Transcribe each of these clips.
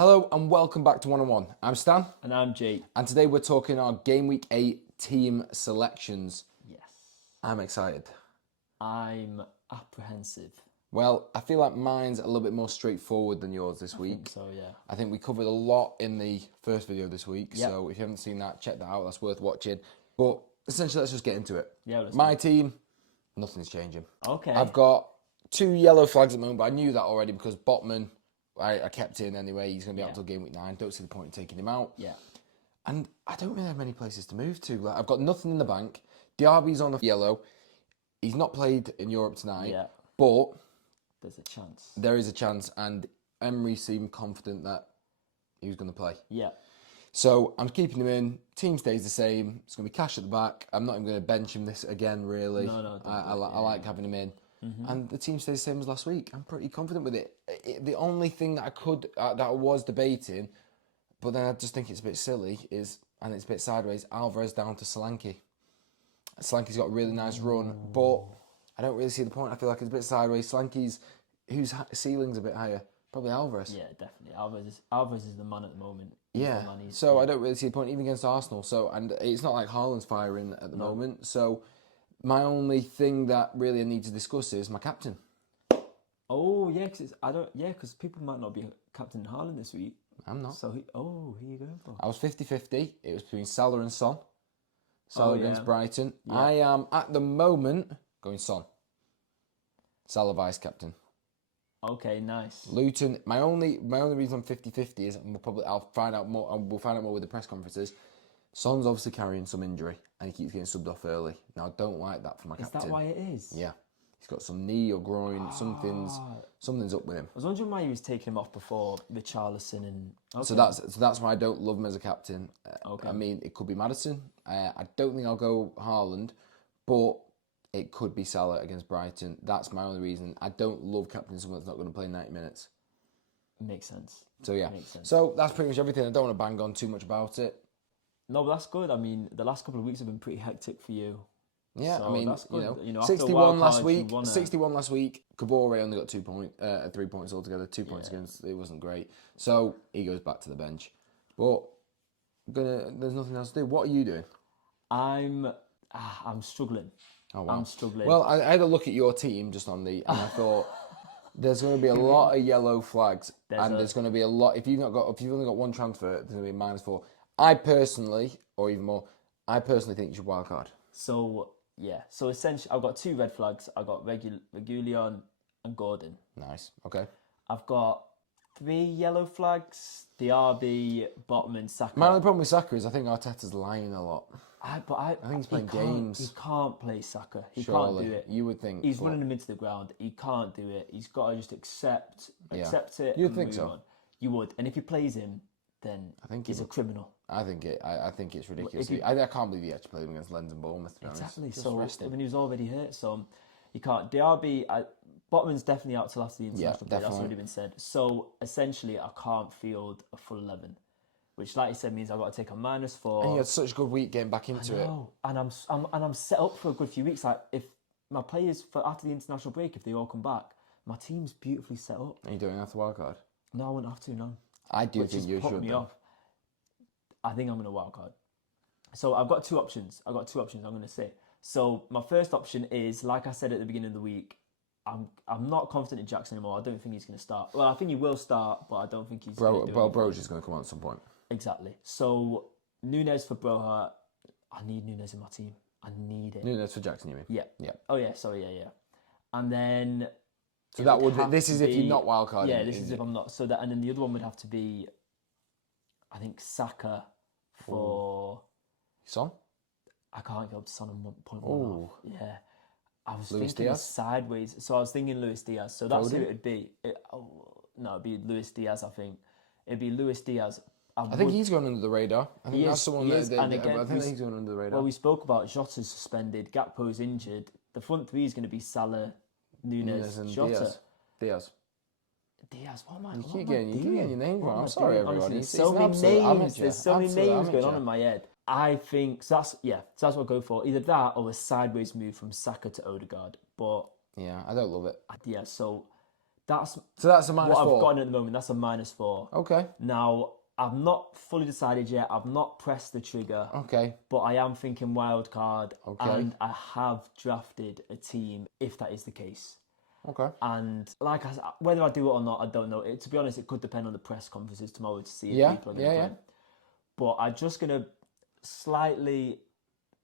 Hello and welcome back to One on One. I'm Stan. And I'm Jake. And today we're talking our Game Week 8 team selections. Yes. I'm excited. I'm apprehensive. Well, I feel like mine's a little bit more straightforward than yours this week. I think so, yeah. I think we covered a lot in the first video this week. Yep. So if you haven't seen that, check that out. That's worth watching. But essentially, let's just get into it. Yeah, let's My team, nothing's changing. Okay. I've got 2 yellow flags at the moment, but I knew that already because Botman, I kept in anyway. He's going to be out until Game Week 9. Don't see the point in taking him out. Yeah. And I don't really have many places to move to. Like, I've got nothing in the bank. Diaby's on the yellow. He's not played in Europe tonight. Yeah. But there's a chance. there is a chance, and Emery seemed confident that he was going to play. Yeah. So I'm keeping him in. Team stays the same. It's going to be cash at the back. I'm not even going to bench him this again, really. No. I like having him in. Mm-hmm. And the team stays the same as last week. I'm pretty confident with it. The only thing that I was debating, but then I just think it's a bit silly, and it's a bit sideways, Alvarez down to Solanke. Solanke's got a really nice run, but I don't really see the point. I feel like it's a bit sideways. Solanke's, whose ceiling's a bit higher? Probably Alvarez. Yeah, definitely. Alvarez is the man at the moment. Yeah, so I don't really see the point, even against Arsenal. So, and it's not like Haaland's firing at the moment. So, my only thing that really I need to discuss is my captain. Oh yeah, because people might not be captain Haaland this week. I'm not. So who are you going for? I was 50-50. It was between Salah and Son. Salah against Brighton. Yeah. I am at the moment going Son. Salah vice captain. Okay, nice. Luton. My only reason I'm 50-50 is I'll find out more. We'll find out more with the press conferences. Son's obviously carrying some injury and he keeps getting subbed off early. Now I don't like that for my captain. Is that why it is? Yeah, he's got some knee or groin. Something's up with him. I was wondering why he was taking him off before Richarlison and. Okay. So that's why I don't love him as a captain. Okay. I mean, it could be Maddison. I don't think I'll go Haaland, but it could be Salah against Brighton. That's my only reason. I don't love captaining someone that's not going to play 90 minutes. Makes sense. So yeah. So that's pretty much everything. I don't want to bang on too much about it. No, but that's good. I mean, the last couple of weeks have been pretty hectic for you. Yeah, so I mean, that's good. 61 last week. 61 last week. Kabore only got 3 points altogether. 2 points against. It wasn't great. So he goes back to the bench. But there's nothing else to do. What are you doing? I'm struggling. Oh wow. I'm struggling. Well, I had a look at your team just on and I thought there's going to be a lot of yellow flags, there's going to be a lot. If you've only got one transfer, there's going to be -4. I personally, or even more, think you should wildcard. So yeah. So essentially, I've got 2 red flags. I've got Reguilon and Gordon. Nice. Okay. I've got 3 yellow flags. Diaby, Botman, Saka. My only problem with Saka is I think Arteta's lying a lot. I think he's playing games. He can't play Saka. He Surely. can't do it. You would think. He's running him into the ground. He can't do it. He's got to just accept it. You'd think so. On. You would. And if he plays him, then he's a criminal. I think it's ridiculous. I can't believe he actually played him against Lens and Bournemouth. To be exactly. Honest. So I mean, he was already hurt, so you can't. Diaby, Botman's definitely out till after the international break. That's already been said. So essentially, I can't field a full 11, which, like you said, means I've got to take a -4. And you had such a good week getting back into it. And I'm set up for a good few weeks. Like if my players for after the international break, if they all come back, my team's beautifully set up. Are you doing that to wildcard? No, I won't have to. No. I do think you should. I think I'm going to wildcard. So I've got 2 options. I'm going to say. So my first option is, like I said at the beginning of the week, I'm not confident in Jackson anymore. I don't think he's going to start. Well, I think he will start, but I don't think he's going to do it. Broja is going to come out at some point. Exactly. So Nunes for Broja. I need Nunes in my team. I need it. Nunes for Jackson, you mean? Yeah. Oh yeah. Sorry. Yeah. And then. So that would. This is if you're not wildcarding. Yeah, this is if I'm not. So that, and then the other one would have to be, I think, Saka for Son. I can't go to Son on 1.1. Oh, yeah. I was Luis thinking Diaz? sideways. So I was thinking Luis Diaz. So that's who it'd be. It'd be Luis Diaz. I think it'd be Luis Diaz. I think he's going under the radar. I think that's the one that. I think he's going under the radar. Well, we spoke about Jota's suspended, Gakpo's injured. The front 3 is going to be Salah, Nunes and Jota. Diaz. What am I doing? You keep getting your name wrong. I'm sorry, everybody. There's so many names. There's so many names going on in my head. I think so. That's what I'll go for. Either that or a sideways move from Saka to Odegaard. But yeah, I don't love it. So That's So that's a minus what 4. I've gotten at the moment. That's a -4. Okay. Now, I've not fully decided yet. I've not pressed the trigger. Okay. But I am thinking wild card. Okay. And I have drafted a team if that is the case. Okay. And like I said, whether I do it or not, I don't know. To be honest, it could depend on the press conferences tomorrow to see if people are going to play. But I'm just going to slightly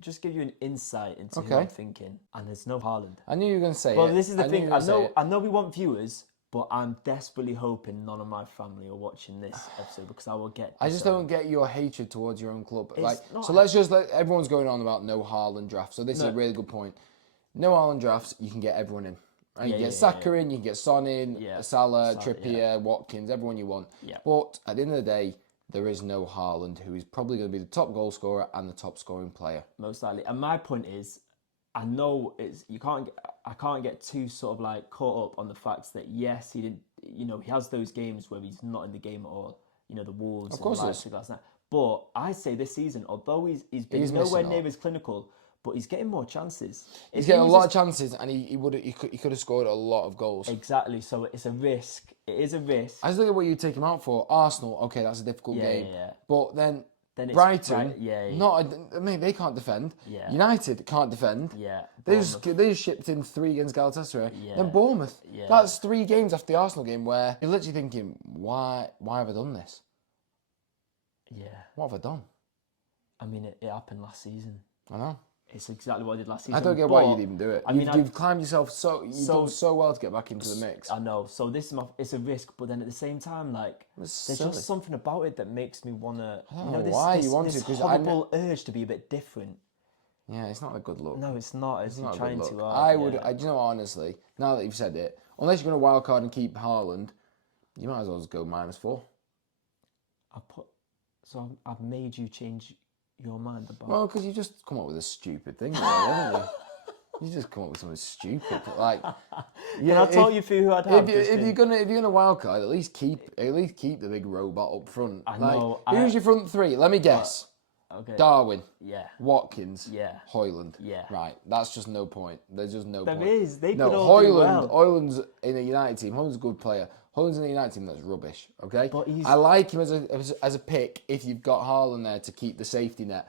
just give you an insight into who I'm thinking. And there's no Haaland. I knew you were going to say Well, it. this is the thing. I know we want viewers, but I'm desperately hoping none of my family are watching this episode because I will get. I just don't get your hatred towards your own club. So everyone's going on about no Haaland draft. So this is a really good point. No Haaland drafts, you can get everyone in. Right? You get Saka in, you can get Son in, Salah, Trippier, Watkins, everyone you want. Yeah. But at the end of the day, there is no Haaland, who is probably going to be the top goal scorer and the top scoring player. Most likely. And my point is, I know I can't get too sort of like caught up on the fact that yes, he didn't. He has those games where he's not in the game at all. The Wolves. Of course, and Leipzig last night. But I say this season, although he's been nowhere near as clinical, but he's getting more chances. He's getting a lot of chances, and he could have scored a lot of goals. Exactly. So it's a risk. It is a risk. I just look at what you take him out for. Arsenal, okay, that's a difficult game. But then it's Brighton, they can't defend. Yeah. United can't defend. Yeah. They just shipped in 3 against Galatasaray. Yeah. Then Bournemouth. Yeah. That's 3 games after the Arsenal game where you're literally thinking, why have I done this? Yeah. What have I done? I mean, it happened last season. I know. It's exactly what I did last season. I don't get why you'd even do it. You've climbed yourself you've done so well to get back into the mix. I know. So it's a risk, but then at the same time, there's just something about it that makes me want to. I don't know why you want to. This horrible urge to be a bit different. Yeah, it's not a good look. No, it's not. It's not trying too hard. Honestly, now that you've said it, unless you're going to wild card and keep Haaland, you might as well just go -4. I've made you change your mind about. Well, because you just come up with a stupid thing, haven't you? You just come up with something stupid, like. I told you who I'd have. If you're gonna wild card, at least keep the big robot up front. I know. Who's your front 3? Let me guess. Okay. Darwin. Yeah. Watkins. Yeah. Hoyland. Yeah. Right. That's just no point. There's just no point. There is. They could all do well. Hoyland's in a United team. Hoyland's a good player. Hoyland's in the United team, that's rubbish, okay? But I like him as a pick if you've got Haaland there to keep the safety net.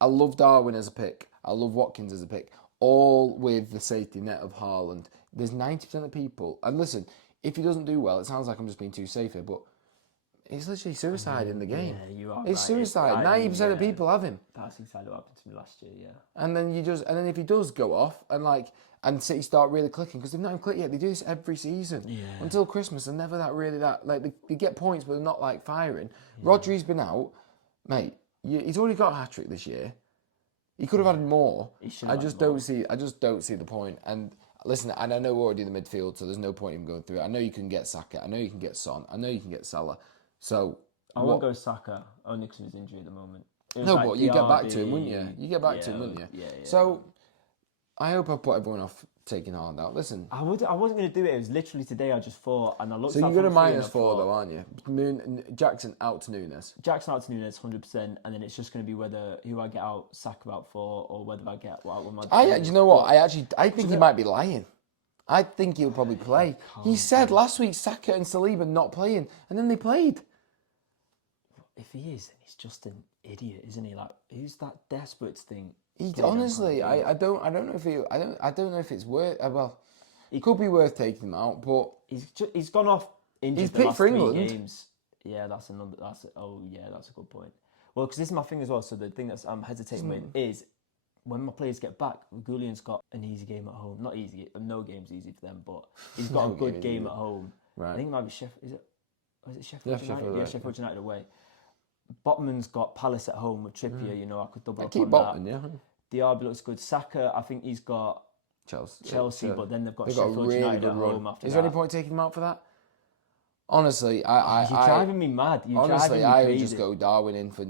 I love Darwin as a pick. I love Watkins as a pick. All with the safety net of Haaland. There's 90% of people, and listen, if he doesn't do well, it sounds like I'm just being too safe here, but it's literally suicide in the game. Yeah, you are. It's suicide. 90% of people have him. That's exactly what happened to me last year, yeah. And then if he does go off and City start really clicking, because they've not even clicked yet. They do this every season. Yeah. Until Christmas, they're never they get points, but they're not firing. Yeah. Rodri's been out, mate. He's already got a hat-trick this year. He could have had more. I just don't see the point. And listen, and I know we're already in the midfield, so there's no point in going through it. I know you can get Saka. I know you can get Son. I know you can get Salah. So I won't go Saka only because of his injury at the moment. No, but you get back to him, wouldn't you? You get back to him, wouldn't you? Yeah. So I hope I put everyone off taking Haaland out. Listen, I wasn't going to do it. It was literally today. I just thought, and I looked. So you're going to -4 though, aren't you? Jackson out to Nunes. Jackson out to Nunes, 100%, and then it's just going to be who I get out Saka out for, or whether I get out with my. You know what? I think he might be lying. I think he'll probably play. He said last week Saka and Saliba not playing, and then they played. If he is, then he's just an idiot, isn't he? Like, who's that desperate to think? Honestly, I don't know if it's worth. Well, it could be worth taking him out, but he's gone off injured. He's the picked last for 3 England. games. Yeah, that's a number. That's a good point. Well, because this is my thing as well. So the thing that I'm hesitating with is when my players get back. Goulian's got an easy game at home. Not easy. No game's easy for them, but he's got a good game at home. Right. I think it might be Sheffield. Is it Sheffield United? Sheffield, yeah, Sheffield United away. Botman's got Palace at home with Trippier. I could double up keep on Botman, that. yeah. Diaby looks good. Saka, I think he's got Chelsea, but then they've got a Sheffield really United good at run. home after Is that. there any point taking him out for that? Honestly, you're driving me mad. I would just go Darwin in for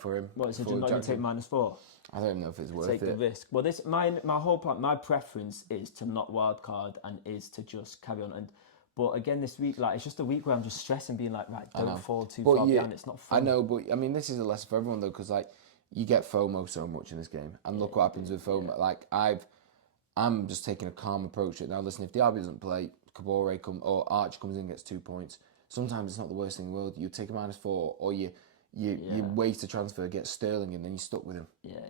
for him. What? So you're not going to take -4? I don't know if it's worth take it. the risk. Well, my whole plan, my preference is to not wildcard and is to just carry on. But again, this week, it's just a week where I'm just stressing, being like, right, don't fall too far behind. It's not fun. I know, but I mean, this is a lesson for everyone though, because you get FOMO so much in this game, and look what happens with FOMO. I'm just taking a calm approach to it now. Listen, if Diaby doesn't play, Kabore or Arch comes in and gets 2 points. Sometimes it's not the worst thing in the world. You take a -4, or you waste a transfer, get Sterling, and then you're stuck with him. Yeah.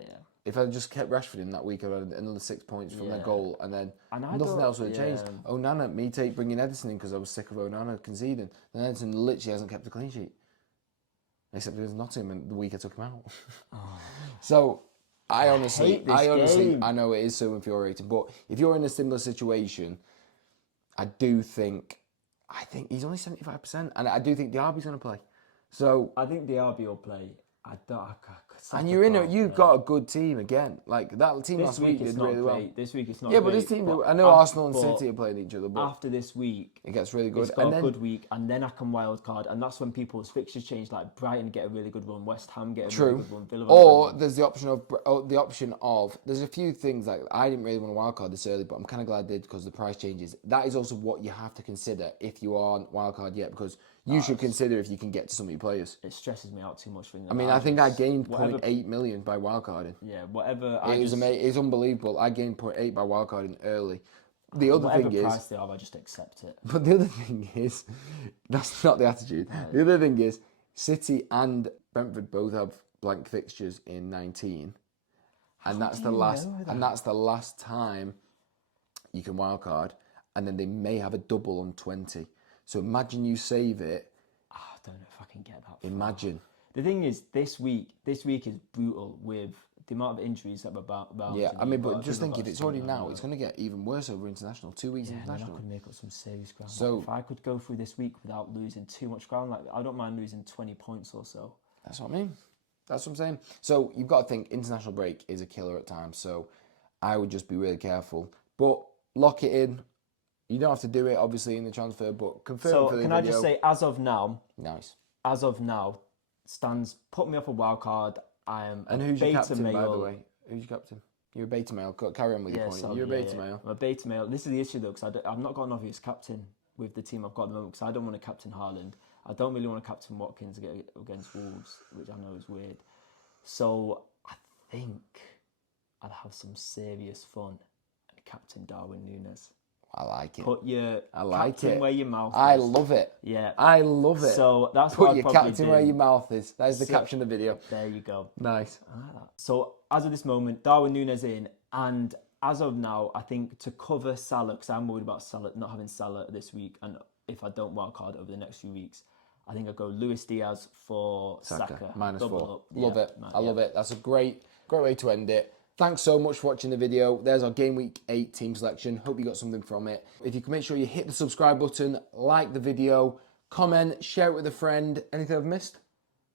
If I just kept Rashford in that week, I'd had another 6 points from their goal, and then nothing else would have changed. Onana, bringing Edison in because I was sick of Onana conceding. Then Edison literally hasn't kept a clean sheet. Except it was Nottingham the week I took him out. So I honestly, I know it is so infuriating. But if you're in a similar situation, I think he's only 75%, and I do think Diaby's going to play. So I think Diaby will play. And you've got a good team again. Like that team last week did really well. This week it's not. Yeah, but this team, I know Arsenal and City are playing each other. But after this week, it gets really good. It's got a good week, and then I can wildcard, and that's when people's fixtures change. Like Brighton get a really good run, West Ham get a really good run, Villa. Or there's the option of there's a few things like I didn't really want to wildcard this early, but I'm kind of glad I did because the price changes. That is also what you have to consider if you aren't wildcard yet, because you should consider if you can get to some of your players. It stresses me out too much. I think I gained 0.8 million by wildcarding. Yeah, whatever. It's unbelievable. I gained 0.8 by wildcarding early. The other thing is, price they are, I just accept it. But the other thing is, that's not the attitude. The other thing is, City and Brentford both have blank fixtures in 19, and that's the last time you can wildcard, and then they may have a double on 20. So imagine you save it. I don't know if I can get that far. Imagine. The thing is, this week is brutal with the amount of injuries that we're about. Yeah, but just think if it's already now, it's going to get even worse over international. 2 weeks international. I could make up some serious ground. So if I could go through this week without losing too much ground, like I don't mind losing 20 points or so. That's what I mean. That's what I'm saying. So you've got to think international break is a killer at times. So I would just be really careful. But lock it in. You don't have to do it, obviously, in the transfer, but confirm for the video. So can I just say, as of now, Stan's put me off a wild card. I am and who's your captain, by the way? Who's your captain? You're a beta male. Carry on with your point. You're a beta male. I'm a beta male. This is the issue, though, because I've not got an obvious captain with the team I've got at the moment, because I don't want to captain Haaland. I don't really want to captain Watkins against Wolves, which I know is weird. So I think I'll have some serious fun and captain Darwin Núñez. I like it. Put your captain where your mouth is. I love it. Yeah. I love it. So that's Put what your captain where your mouth is. That is the caption of the video. There you go. Nice. I like that. So as of this moment, Darwin Núñez in, and as of now, I think to cover Salah, because I'm worried about Salah, not having Salah this week, and if I don't wildcard over the next few weeks, I think I'll go Luis Diaz for Saka. -4. Love it. I love it. That's a great way to end it. Thanks so much for watching the video. There's our Game Week 8 team selection. Hope you got something from it. If you can make sure you hit the subscribe button, like the video, comment, share it with a friend. Anything I've missed?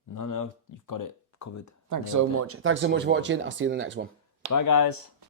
No, you've got it covered. Thanks so much. Thanks so much for watching. I'll see you in the next one. Bye, guys.